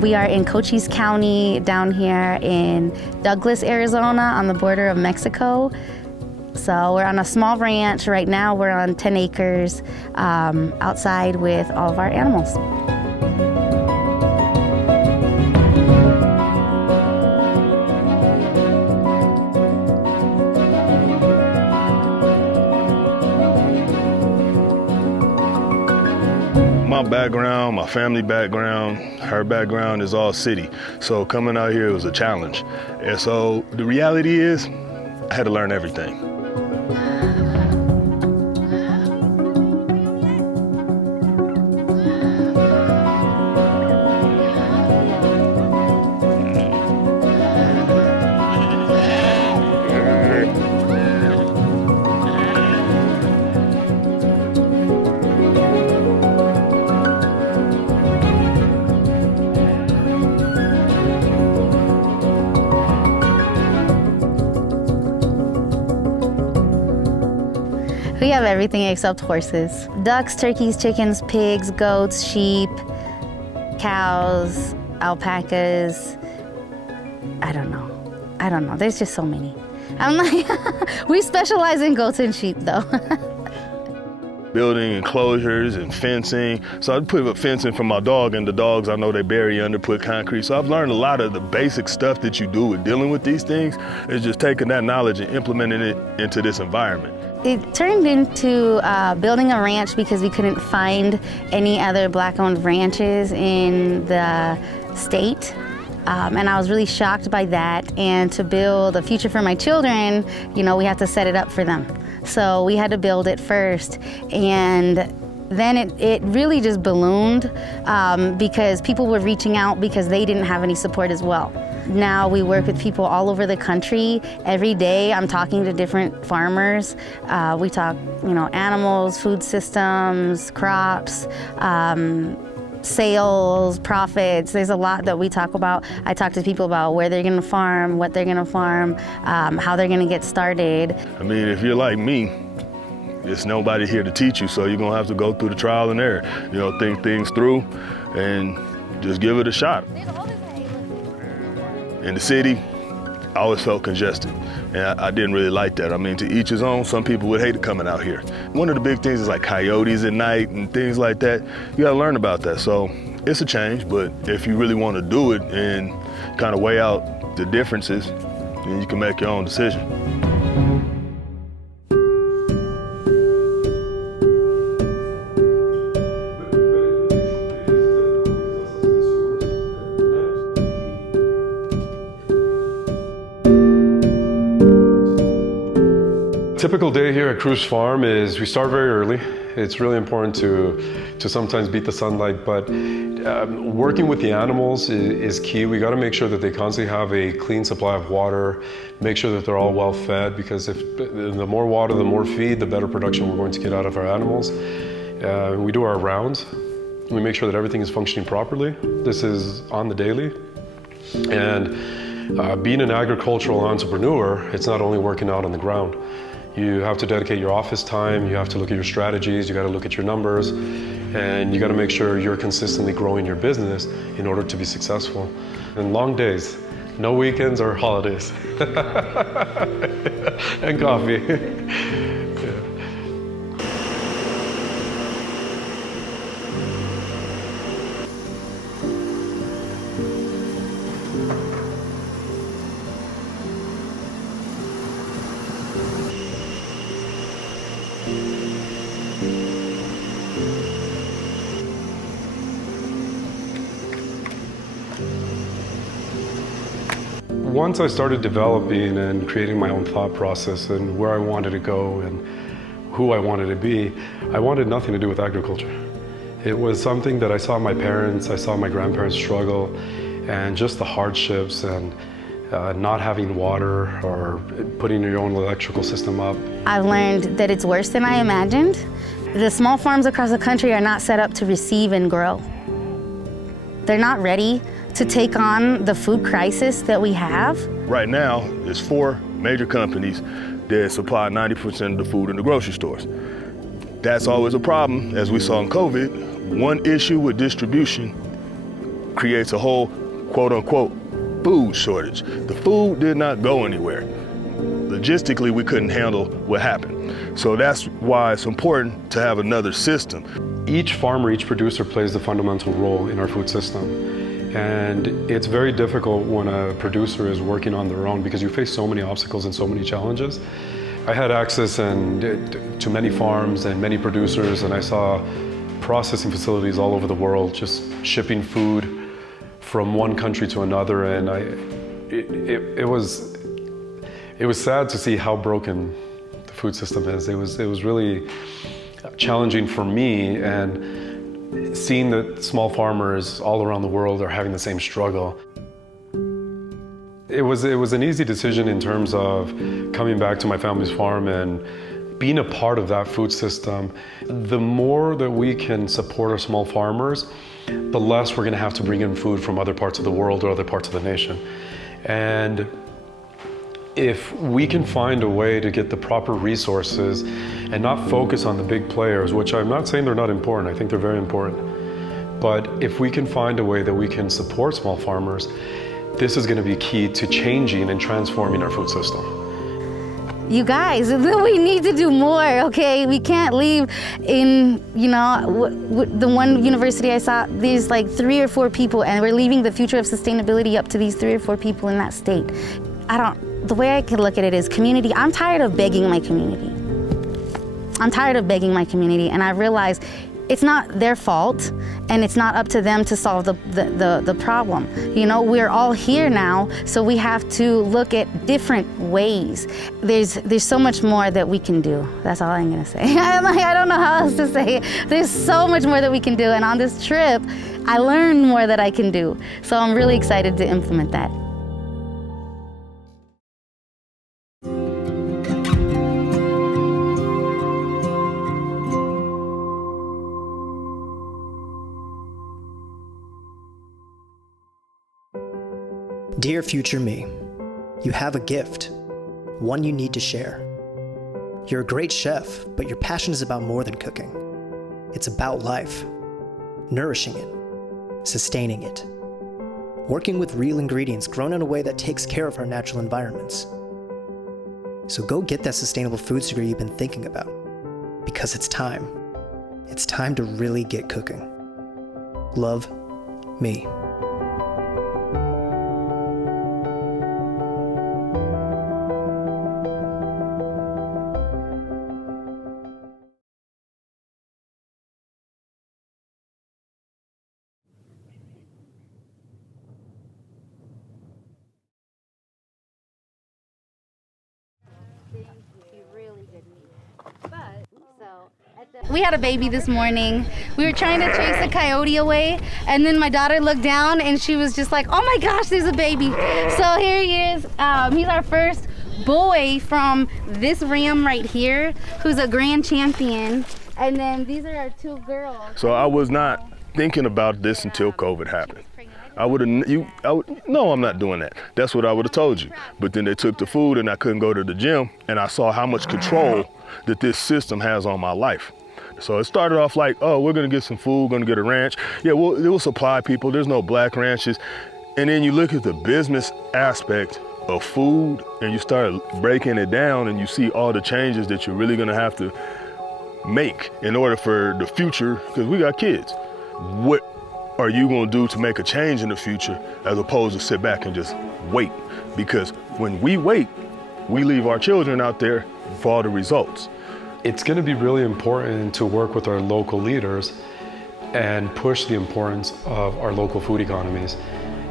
We are in Cochise County down here in Douglas, Arizona on the border of Mexico. So we're on a small ranch. Right now we're on 10 acres outside with all of our animals. My background, my family background, her background is all city. So coming out here was a challenge. And so the reality is, I had to learn everything. We have everything except horses. Ducks, turkeys, chickens, pigs, goats, sheep, cows, alpacas. I don't know. There's just so many. I'm like, we specialize in goats and sheep though. Building enclosures and fencing. So I put up fencing for my dog, and the dogs I know they bury under, put concrete. So I've learned a lot of the basic stuff that you do with dealing with these things. It's just taking that knowledge and implementing it into this environment. It turned into building a ranch because we couldn't find any other Black-owned ranches in the state. And I was really shocked by that. And to build a future for my children, you know, we had to set it up for them. So we had to build it first. And then it really just ballooned because people were reaching out because they didn't have any support as well. Now we work with people all over the country. Every day I'm talking to different farmers. We talk, you know, animals, food systems, crops, sales, profits. There's a lot that we talk about. I talk to people about where they're gonna farm, what they're gonna farm, how they're gonna get started. I mean, if you're like me, there's nobody here to teach you, so you're gonna have to go through the trial and error. You know, think things through and just give it a shot. In the city, I always felt congested, and I didn't really like that. I mean, to each his own. Some people would hate coming out here. One of the big things is like coyotes at night and things like that. You gotta learn about that. So it's a change, but if you really want to do it and kind of weigh out the differences, then you can make your own decision. Typical day here at CRUZ Farm is we start very early. It's really important to sometimes beat the sunlight, but working with the animals is key. We got to make sure that they constantly have a clean supply of water, make sure that they're all well fed, because if the more water, the more feed, the better production we're going to get out of our animals. We do our rounds. We make sure that everything is functioning properly. This is on the daily. And being an agricultural entrepreneur, it's not only working out on the ground. You have to dedicate your office time, you have to look at your strategies, you got to look at your numbers, and you got to make sure you're consistently growing your business in order to be successful. And long days, no weekends or holidays. And coffee. Yeah. Once I started developing and creating my own thought process and where I wanted to go and who I wanted to be, I wanted nothing to do with agriculture. It was something that I saw my parents, I saw my grandparents struggle, and just the hardships and not having water or putting your own electrical system up. I've learned that it's worse than I imagined. The small farms across the country are not set up to receive and grow. They're not ready to take on the food crisis that we have. Right now, there's 4 major companies that supply 90% of the food in the grocery stores. That's always a problem, as we saw in COVID. One issue with distribution, creates a whole quote unquote food shortage. The food did not go anywhere. Logistically, we couldn't handle what happened. So that's why it's important to have another system. Each farmer, each producer plays a fundamental role in our food system. And it's very difficult when a producer is working on their own because you face so many obstacles and so many challenges. I had access to many farms and many producers, and I saw processing facilities all over the world just shipping food from one country to another, and it was sad to see how broken the food system is. It was really challenging for me, and seeing that small farmers all around the world are having the same struggle. It was an easy decision in terms of coming back to my family's farm and being a part of that food system. The more that we can support our small farmers, the less we're gonna have to bring in food from other parts of the world or other parts of the nation. And if we can find a way to get the proper resources and not focus on the big players, which I'm not saying they're not important, I think they're very important, but if we can find a way that we can support small farmers, this is gonna be key to changing and transforming our food system. You guys, we need to do more, okay? We can't leave in, the one university I saw, there's like 3 or 4 people, and we're leaving the future of sustainability up to these 3 or 4 people in that state. The way I could look at it is community. I'm tired of begging my community. And I realize it's not their fault, and it's not up to them to solve the problem. We're all here now, so we have to look at different ways. There's so much more that we can do. That's all I'm gonna say. I don't know how else to say it. There's so much more that we can do, and on this trip, I learned more that I can do. So I'm really excited to implement that. Dear future me, you have a gift, one you need to share. You're a great chef, but your passion is about more than cooking. It's about life, nourishing it, sustaining it, working with real ingredients grown in a way that takes care of our natural environments. So go get that sustainable foods degree you've been thinking about, because it's time. It's time to really get cooking. Love, me. We had a baby this morning. We were trying to chase a coyote away, and then my daughter looked down and she was just like, oh my gosh, there's a baby. So here he is. He's our first boy from this ram right here, who's a grand champion. And then these are our 2 girls. So I was not thinking about this until COVID happened. No, I'm not doing that. That's what I would have told you. But then they took the food and I couldn't go to the gym, and I saw how much control that this system has on my life. So it started off like, oh, we're gonna get some food, gonna get a ranch. Yeah, well, it will supply people. There's no black ranches. And then you look at the business aspect of food and you start breaking it down, and you see all the changes that you're really gonna have to make in order for the future, because we got kids. What are you gonna do to make a change in the future as opposed to sit back and just wait? Because when we wait, we leave our children out there for all the results. It's going to be really important to work with our local leaders and push the importance of our local food economies.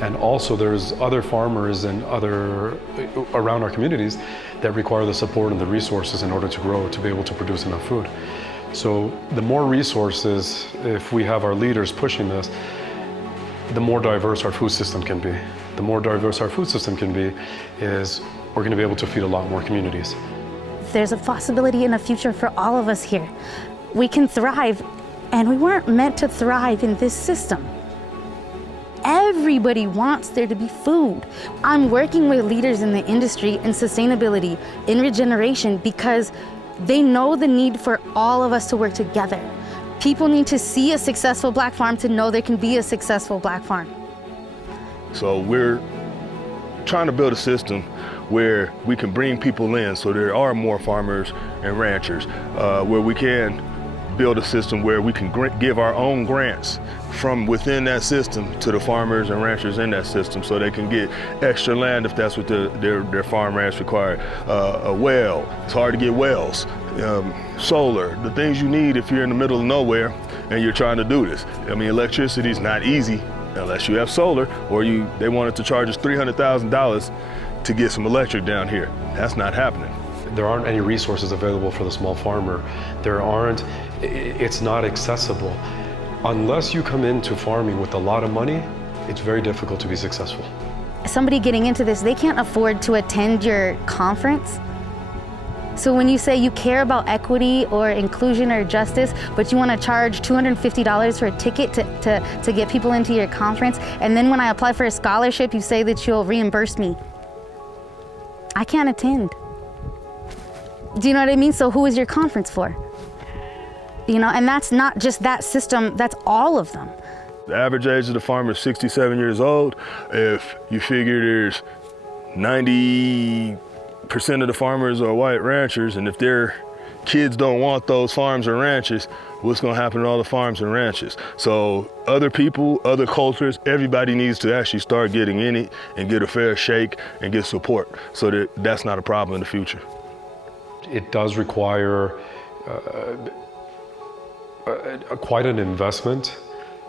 And also there's other farmers and other around our communities that require the support and the resources in order to grow, to be able to produce enough food. So the more resources, if we have our leaders pushing this, the more diverse our food system can be. The more diverse our food system can be is we're going to be able to feed a lot more communities. There's a possibility in the future for all of us here. We can thrive, and we weren't meant to thrive in this system. Everybody wants there to be food. I'm working with leaders in the industry in sustainability, in regeneration, because they know the need for all of us to work together. People need to see a successful Black farm to know there can be a successful Black farm. So we're trying to build a system where we can bring people in so there are more farmers and ranchers, where we can build a system where we can give our own grants from within that system to the farmers and ranchers in that system so they can get extra land if that's what their farm ranch require. A well, it's hard to get wells. Solar, the things you need if you're in the middle of nowhere and you're trying to do this. I mean, electricity is not easy unless you have solar, or they wanted to charge us $300,000 to get some electric down here. That's not happening. There aren't any resources available for the small farmer. It's not accessible. Unless you come into farming with a lot of money, it's very difficult to be successful. Somebody getting into this, they can't afford to attend your conference. So when you say you care about equity or inclusion or justice, but you want to charge $250 for a ticket to get people into your conference, and then when I apply for a scholarship, you say that you'll reimburse me, I can't attend. Do you know what I mean? So who is your conference for? You know, and that's not just that system, that's all of them. The average age of the farmer is 67 years old. If you figure there's 90% of the farmers are white ranchers, and if their kids don't want those farms and ranches, what's gonna happen to all the farms and ranches? So other people, other cultures, everybody needs to actually start getting in it and get a fair shake and get support so that's not a problem in the future. It does require quite an investment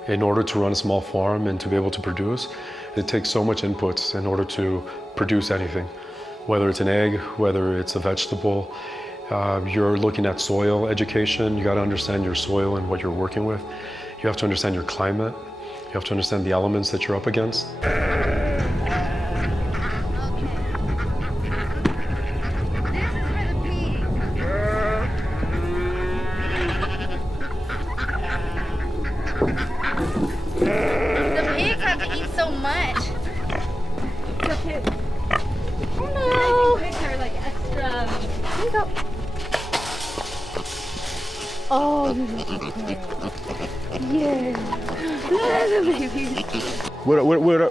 in order to run a small farm and to be able to produce. It takes so much inputs in order to produce anything, whether it's an egg, whether it's a vegetable. You're looking at soil education. You got to understand your soil and what you're working with. You have to understand your climate. You have to understand the elements that you're up against.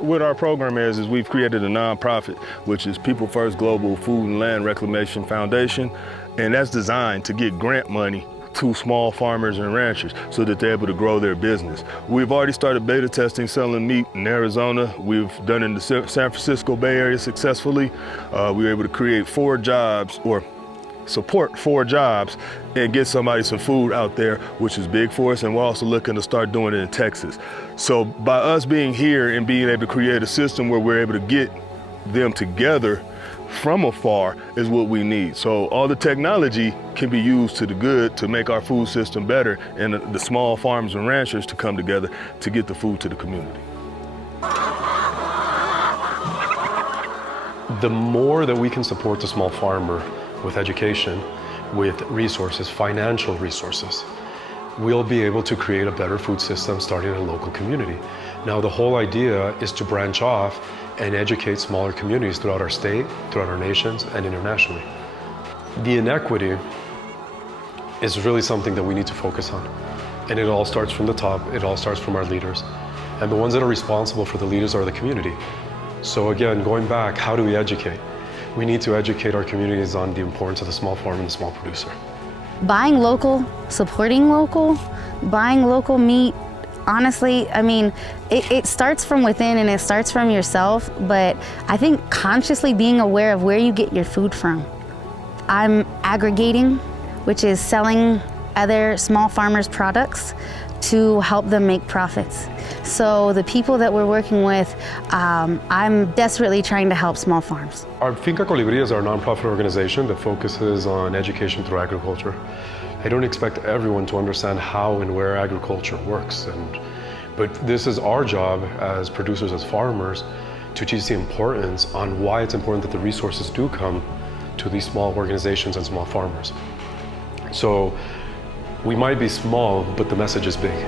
What our program is we've created a nonprofit, which is People First Global Food and Land Reclamation Foundation, and that's designed to get grant money to small farmers and ranchers so that they're able to grow their business. We've already started beta testing selling meat in Arizona. We've done it in the San Francisco Bay Area successfully. We were able to create 4 jobs, or support 4 jobs, and get somebody some food out there, which is big for us, and we're also looking to start doing it in Texas. So by us being here and being able to create a system where we're able to get them together from afar is what we need. So all the technology can be used to the good to make our food system better, and the small farms and ranchers to come together to get the food to the community. The more that we can support the small farmer with education, with resources, financial resources, we'll be able to create a better food system starting in a local community. Now, the whole idea is to branch off and educate smaller communities throughout our state, throughout our nations, and internationally. The inequity is really something that we need to focus on. And it all starts from the top, it all starts from our leaders. And the ones that are responsible for the leaders are the community. So again, going back, how do we educate? We need to educate our communities on the importance of the small farm and the small producer. Buying local, supporting local, buying local meat, honestly, I mean, it starts from within and it starts from yourself, but I think consciously being aware of where you get your food from. I'm aggregating, which is selling other small farmers' products to help them make profits. So the people that we're working with, I'm desperately trying to help small farms. Our Finca Colibri is our nonprofit organization that focuses on education through agriculture. I don't expect everyone to understand how and where agriculture works, but this is our job as producers, as farmers, to teach the importance on why it's important that the resources do come to these small organizations and small farmers. So we might be small, but the message is big.